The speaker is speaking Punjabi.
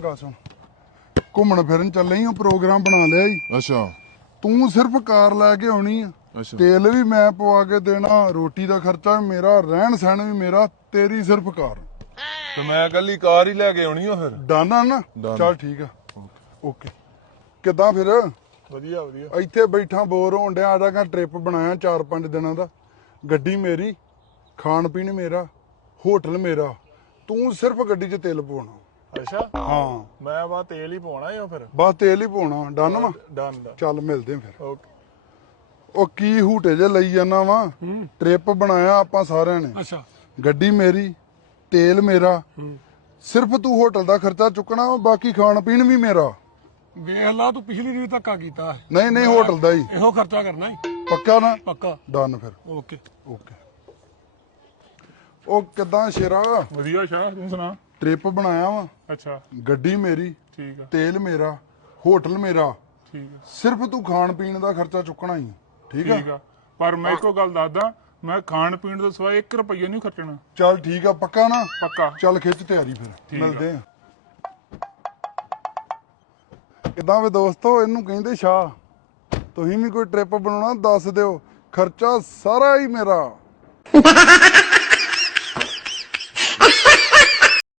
ਗੱਲ ਸੁਣ। ਘੁੰਮਣ ਫਿਰਨ ਚੱਲੇ ਹੀ ਪ੍ਰੋਗਰਾਮ ਬਣਾ ਲਿਆ ਈ। ਅੱਛਾ। ਤੂੰ ਸਿਰਫ ਕਾਰ ਲੈ ਕੇ ਆਉਣੀ ਆ। ਅੱਛਾ। ਤੇਲ ਵੀ ਮੈਂ ਪਵਾ ਕੇ ਦੇਣਾ ਰੋਟੀ ਦਾ ਖਰਚਾ ਵੀ ਮੇਰਾ ਰਹਿਣ ਸਹਿਣ ਵੀ ਮੇਰਾ ਤੇਰੀ ਸਿਰਫ ਕਾਰ। ਤੇ ਮੈਂ ਕੱਲੀ ਕਾਰ ਹੀ ਲੈ ਕੇ ਆਉਣੀ ਆ ਫਿਰ? ਡਨ ਆ ਨਾ? Done. ਚੱਲ ਠੀਕ ਆ। ਓਕੇ। ਕਿੱਦਾਂ ਫਿਰ? ਵਧੀਆ ਵਧੀਆ। ਇੱਥੇ ਬੈਠਾ ਬੋਰ ਹੋਣ ਡਿਆ ਆਦਾ ਕਾ ਟ੍ਰਿਪ ਬਣਾਇਆ 4-5 ਦਿਨਾਂ ਦਾ। ਗੱਡੀ ਮੇਰੀ ਖਾਣ ਪੀਣ ਮੇਰਾ ਹੋਟਲ ਮੇਰਾ। ਤੂੰ ਸਿਰਫ ਗੱਡੀ 'ਚ ਤੇਲ ਪਵਾਉਣਾ। ਅੱਛਾ। ਹਾਂ। ਮੈਂ ਬਾ ਤੇਲ ਹੀ ਪਾਉਣਾ ਹੀ ਫਿਰ। ਬਸ ਤੇਲ ਹੀ ਪਾਉਣਾ ਡਨ ਵਾ। ਡਨ ਦਾ ਚੱਲ ਮਿਲਦੇ ਆਂ ਫਿਰ। ਓਕੇ। ਉਹ ਕੀ ਹੂਟੇ ਜੇ ਲਈ ਜਾਂਦਾ ਵਾ? ਟ੍ਰਿਪ ਬਣਾਇਆ ਆਪਾਂ ਸਾਰਿਆਂ ਨੇ। ਅੱਛਾ। ਗੱਡੀ ਮੇਰੀ ਤੇਲ ਮੇਰਾ। ਸਿਰਫ ਤੂੰ ਹੋਟਲ ਦਾ ਖਰਚਾ ਚੁੱਕਣਾ ਵਾ, ਬਾਕੀ ਖਾਣ ਪੀਣ ਵੀ ਮੇਰਾ। ਵੇਖ ਲਾ ਤੂੰ ਪਿਛਲੀ ਰੀ ਧੱਕਾ ਕੀਤਾ। ਨਹੀਂ ਨਹੀਂ ਹੋਟਲ ਦਾ ਹੀ। ਇਹੋ ਖਰਚਾ ਕਰਨਾ ਹੈ ਪੱਕਾ ਨਾ? ਪੱਕਾ। ਡਨ ਫਿਰ। ਓਕੇ। ਓਕੇ। ਉਹ ਕਿਦਾਂ ਸ਼ੇਰਾ? ਵਧੀਆ ਸ਼ਾਹ ਤੂੰ ਸੁਣਾ? ਟ੍ਰਿਪ ਬਣਾਇਆ ਵਾ। ਅੱਛਾ। ਗੱਡੀ ਮੇਰੀ ਠੀਕ ਆ। ਤੇਲ ਮੇਰਾ ਹੋਟਲ ਮੇਰਾ। ਠੀਕ ਆ। ਸਿਰਫ ਤੂੰ ਖਾਣ ਪੀਣ ਦਾ ਖਰਚਾ ਚੁੱਕਣਾ ਹੀ ਠੀਕ ਆ? ਠੀਕ ਆ। ਪਰ ਮੈਂ ਇੱਕੋ ਗੱਲ ਦੱਸਦਾ ਮੈਂ ਖਾਣ ਪੀਣ ਤੋਂ ਸਿਵਾ 1 ਰੁਪਈਆ ਨਹੀਂ ਖਰਚਣਾ। ਚੱਲ ਠੀਕ ਆ ਪੱਕਾ ਨਾ? ਪੱਕਾ। ਚੱਲ ਖਿੱਚ ਤਿਆਰੀ ਫਿਰ ਠੀਕ ਆ। ਮਿਲਦੇ ਆ। ਕਿਦਾਂ ਵੇ ਦੋਸਤੋ ਇਹਨੂੰ ਕਹਿੰਦੇ ਸ਼ਾਹ ਤੁਸੀਂ ਵੀ ਕੋਈ ਟ੍ਰਿਪ ਬਣਾਉਣਾ ਦੱਸ ਦਿਓ ਖਰਚਾ ਸਾਰਾ ਹੀ ਮੇਰਾ।